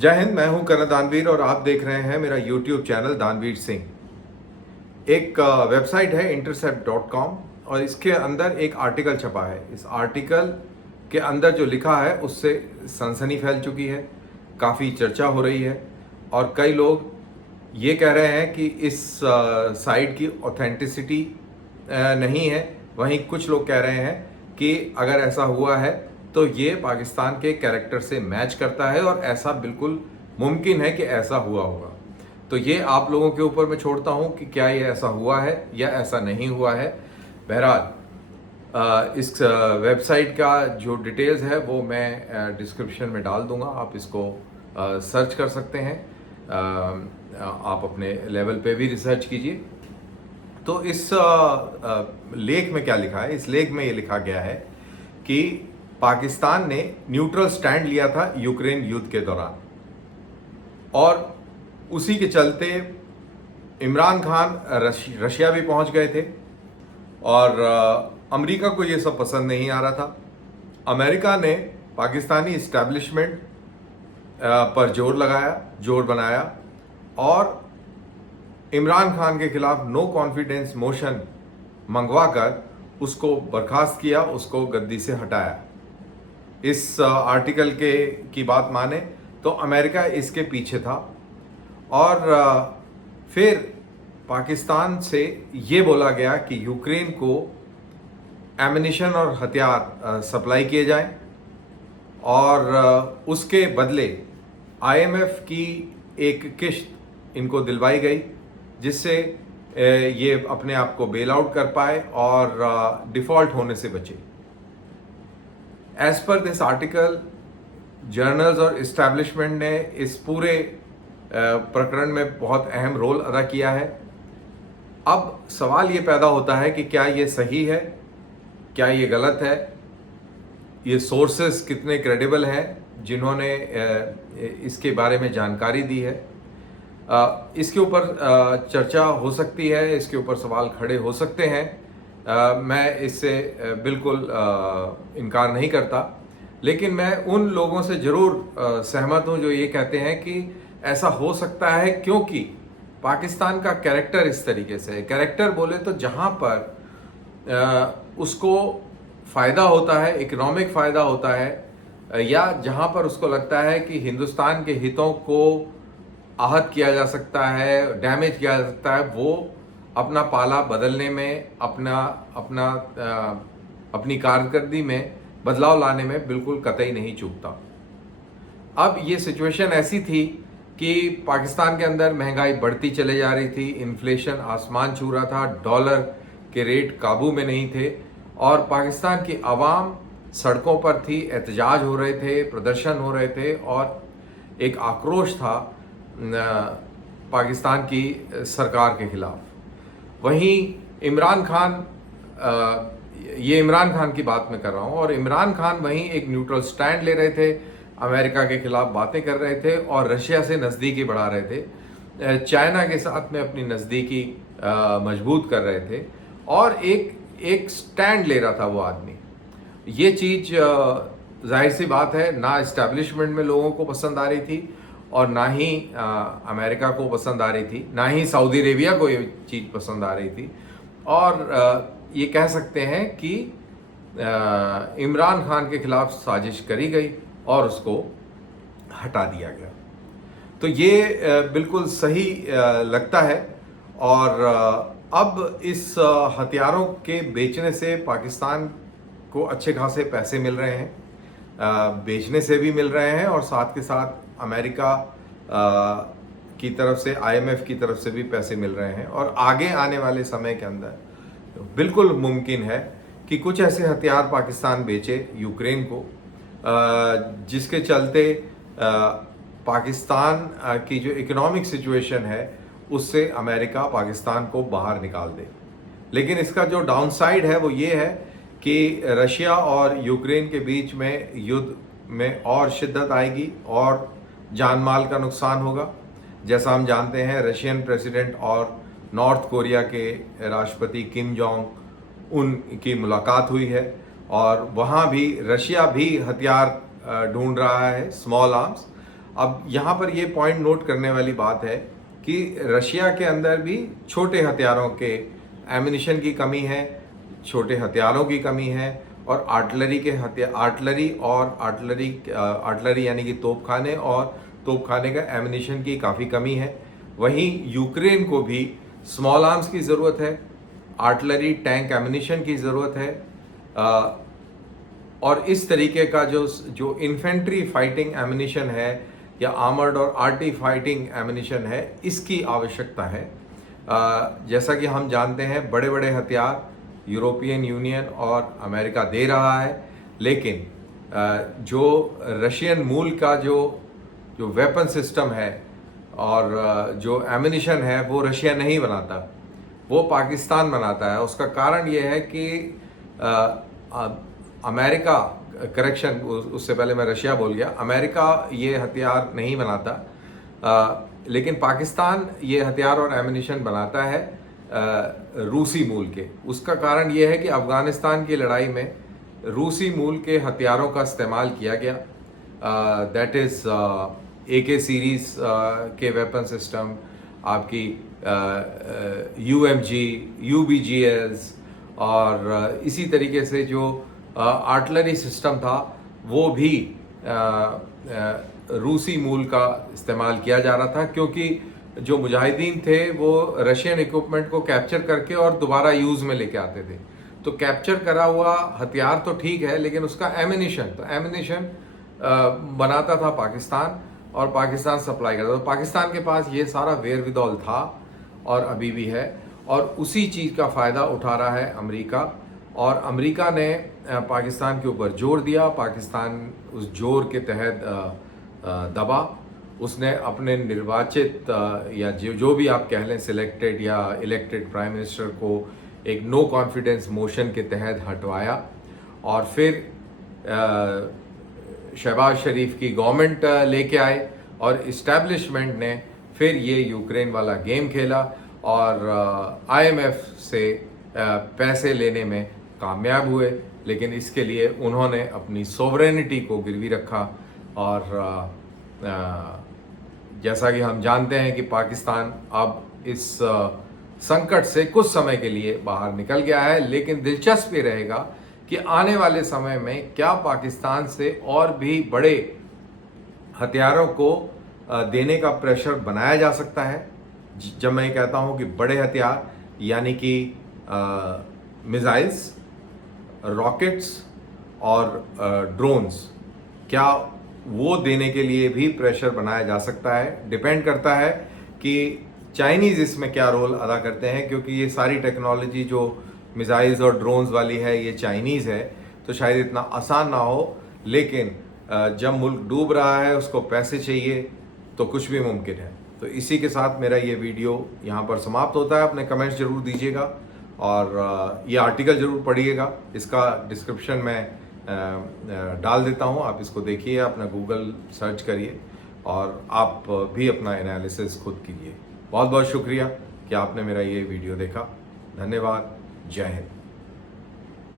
जय हिंद। मैं हूं करण दानवीर और आप देख रहे हैं मेरा यूट्यूब चैनल दानवीर सिंह। एक वेबसाइट है intercept.com और इसके अंदर एक आर्टिकल छपा है। इस आर्टिकल के अंदर जो लिखा है उससे सनसनी फैल चुकी है, काफ़ी चर्चा हो रही है और कई लोग ये कह रहे हैं कि इस साइट की ऑथेंटिसिटी नहीं है। वहीं कुछ लोग कह रहे हैं कि अगर ऐसा हुआ है तो ये पाकिस्तान के कैरेक्टर से मैच करता है और ऐसा बिल्कुल मुमकिन है कि ऐसा हुआ होगा। तो ये आप लोगों के ऊपर मैं छोड़ता हूँ कि क्या ये ऐसा हुआ है या ऐसा नहीं हुआ है। बहरहाल इस वेबसाइट का जो डिटेल्स है वो मैं डिस्क्रिप्शन में डाल दूंगा, आप इसको सर्च कर सकते हैं। आप अपने लेवल पे भी रिसर्च कीजिए। तो इस लेख में क्या लिखा है? इस लेख में ये लिखा गया है कि पाकिस्तान ने न्यूट्रल स्टैंड लिया था यूक्रेन युद्ध के दौरान और उसी के चलते इमरान खान रशिया भी पहुंच गए थे और अमेरिका को ये सब पसंद नहीं आ रहा था। अमेरिका ने पाकिस्तानी इस्टेब्लिशमेंट पर जोर बनाया और इमरान खान के खिलाफ नो कॉन्फिडेंस मोशन मंगवाकर उसको बर्खास्त किया, उसको गद्दी से हटाया। इस आर्टिकल की बात माने तो अमेरिका इसके पीछे था और फिर पाकिस्तान से ये बोला गया कि यूक्रेन को एमिनिशन और हथियार सप्लाई किए जाएं और उसके बदले आईएमएफ की एक किश्त इनको दिलवाई गई जिससे ये अपने आप को बेल आउट कर पाए और डिफॉल्ट होने से बचे। As per this article journals और इस्टेब्लिशमेंट ने इस पूरे प्रकरण में बहुत अहम रोल अदा किया है। अब सवाल ये पैदा होता है कि क्या ये सही है, क्या ये गलत है, ये सोर्सेस कितने क्रेडिबल हैं जिन्होंने इसके बारे में जानकारी दी है। इसके ऊपर चर्चा हो सकती है, इसके ऊपर सवाल खड़े हो सकते हैं। मैं इससे बिल्कुल इनकार नहीं करता, लेकिन मैं उन लोगों से ज़रूर सहमत हूं जो ये कहते हैं कि ऐसा हो सकता है क्योंकि पाकिस्तान का कैरेक्टर इस तरीके से है। कैरेक्टर बोले तो जहां पर उसको फ़ायदा होता है, इकोनॉमिक फ़ायदा होता है, या जहां पर उसको लगता है कि हिंदुस्तान के हितों को आहत किया जा सकता है, डैमेज किया जा सकता है, वो अपना पाला बदलने में, अपनी कारकर्दगी में बदलाव लाने में बिल्कुल कतई नहीं चूकता। अब ये सिचुएशन ऐसी थी कि पाकिस्तान के अंदर महंगाई बढ़ती चले जा रही थी, इन्फ्लेशन आसमान छू रहा था, डॉलर के रेट काबू में नहीं थे और पाकिस्तान की आवाम सड़कों पर थी, एहतजाज हो रहे थे, प्रदर्शन हो रहे थे और एक आक्रोश था पाकिस्तान की सरकार के खिलाफ। वहीं इमरान खान, ये इमरान खान की बात मैं कर रहा हूँ, और इमरान खान वहीं एक न्यूट्रल स्टैंड ले रहे थे, अमेरिका के खिलाफ बातें कर रहे थे और रशिया से नज़दीकी बढ़ा रहे थे, चाइना के साथ में अपनी नज़दीकी मजबूत कर रहे थे और एक स्टैंड ले रहा था वो आदमी। ये चीज़ जाहिर सी बात है ना इस्टेब्लिशमेंट में लोगों को पसंद आ रही थी और ना ही अमेरिका को पसंद आ रही थी, ना ही सऊदी अरेबिया को ये चीज़ पसंद आ रही थी और ये कह सकते हैं कि इमरान खान के खिलाफ साजिश करी गई और उसको हटा दिया गया। तो ये बिल्कुल सही लगता है और अब इस हथियारों के बेचने से पाकिस्तान को अच्छे खासे पैसे मिल रहे हैं, बेचने से भी मिल रहे हैं और साथ के साथ अमेरिका की तरफ से, आईएमएफ की तरफ से भी पैसे मिल रहे हैं और आगे आने वाले समय के अंदर बिल्कुल मुमकिन है कि कुछ ऐसे हथियार पाकिस्तान बेचे यूक्रेन को जिसके चलते पाकिस्तान की जो इकोनॉमिक सिचुएशन है उससे अमेरिका पाकिस्तान को बाहर निकाल दे। लेकिन इसका जो डाउनसाइड है वो ये है कि रशिया और यूक्रेन के बीच में युद्ध में और शिद्दत आएगी और जान माल का नुकसान होगा। जैसा हम जानते हैं रशियन प्रेसिडेंट और नॉर्थ कोरिया के राष्ट्रपति किम जोंग उन की मुलाकात हुई है और वहाँ भी रशिया भी हथियार ढूंढ रहा है, स्मॉल आर्म्स। अब यहाँ पर ये पॉइंट नोट करने वाली बात है कि रशिया के अंदर भी छोटे हथियारों के एमिनिशन की कमी है, छोटे हथियारों की कमी है, और आर्टलरी यानी कि तोपखाने और तोपखाने का एमिनिशन की काफ़ी कमी है। वहीं यूक्रेन को भी स्मॉल आर्म्स की ज़रूरत है, आर्टलरी टैंक एमिनिशन की ज़रूरत है, और इस तरीके का जो इन्फेंट्री फाइटिंग एमिनिशन है या आर्मर्ड और आर्टी फाइटिंग एमिनिशन है, इसकी आवश्यकता है। जैसा कि हम जानते हैं बड़े बड़े हथियार यूरोपियन यूनियन और अमेरिका दे रहा है, लेकिन जो रशियन मूल का जो वेपन सिस्टम है और जो एमिनिशन है वो रशिया नहीं बनाता, वो पाकिस्तान बनाता है। उसका कारण ये है कि अमेरिका, करेक्शन, उससे पहले मैं रशिया बोल गया, अमेरिका ये हथियार नहीं बनाता, लेकिन पाकिस्तान ये हथियार और एमिनिशन बनाता है रूसी मूल के। उसका कारण ये है कि अफ़गानिस्तान की लड़ाई में रूसी मूल के हथियारों का इस्तेमाल किया गया, दैट इज़ AK सीरीज़ के वेपन सिस्टम, आपकी UMG, UBGS, और इसी तरीके से जो आर्टलरी सिस्टम था वो भी रूसी मूल का इस्तेमाल किया जा रहा था, क्योंकि जो मुजाहिदीन थे वो रशियन इक्विपमेंट को कैप्चर करके और दोबारा यूज़ में लेके आते थे। तो कैप्चर करा हुआ हथियार तो ठीक है, लेकिन उसका एमिनिशन बनाता था पाकिस्तान, और पाकिस्तान सप्लाई करता था। तो पाकिस्तान के पास ये सारा वेरविदौल था और अभी भी है, और उसी चीज़ का फ़ायदा उठा रहा है अमेरिका। और अमेरिका ने पाकिस्तान के ऊपर जोर दिया, पाकिस्तान उस जोर के तहत दबा। उसने अपने निर्वाचित या जो भी आप कह लें सिलेक्टेड या इलेक्टेड प्राइम मिनिस्टर को एक नो कॉन्फिडेंस मोशन के तहत हटवाया, और फिर शहबाज शरीफ की गवर्नमेंट लेके आए, और इस्टेब्लिशमेंट ने फिर ये यूक्रेन वाला गेम खेला और IMF से पैसे लेने में कामयाब हुए। लेकिन इसके लिए उन्होंने अपनी सोवरेनिटी को गिरवी रखा, और जैसा कि हम जानते हैं कि पाकिस्तान अब इस संकट से कुछ समय के लिए बाहर निकल गया है। लेकिन दिलचस्प ये रहेगा कि आने वाले समय में क्या पाकिस्तान से और भी बड़े हथियारों को देने का प्रेशर बनाया जा सकता है। जब मैं कहता हूं कि बड़े हथियार, यानी कि मिसाइल्स, रॉकेट्स और ड्रोन्स, क्या वो देने के लिए भी प्रेशर बनाया जा सकता है। डिपेंड करता है कि चाइनीज़ इसमें क्या रोल अदा करते हैं, क्योंकि ये सारी टेक्नोलॉजी जो मिसाइल्स और ड्रोन्स वाली है ये चाइनीज़ है, तो शायद इतना आसान ना हो। लेकिन जब मुल्क डूब रहा है, उसको पैसे चाहिए, तो कुछ भी मुमकिन है। तो इसी के साथ मेरा ये वीडियो यहाँ पर समाप्त होता है। अपने कमेंट्स ज़रूर दीजिएगा, और ये आर्टिकल ज़रूर पढ़िएगा। इसका डिस्क्रिप्शन में डाल देता हूँ, आप इसको देखिए, अपना गूगल सर्च करिए, और आप भी अपना एनालिसिस खुद कीजिए। बहुत बहुत शुक्रिया कि आपने मेरा ये वीडियो देखा। धन्यवाद। जय हिंद।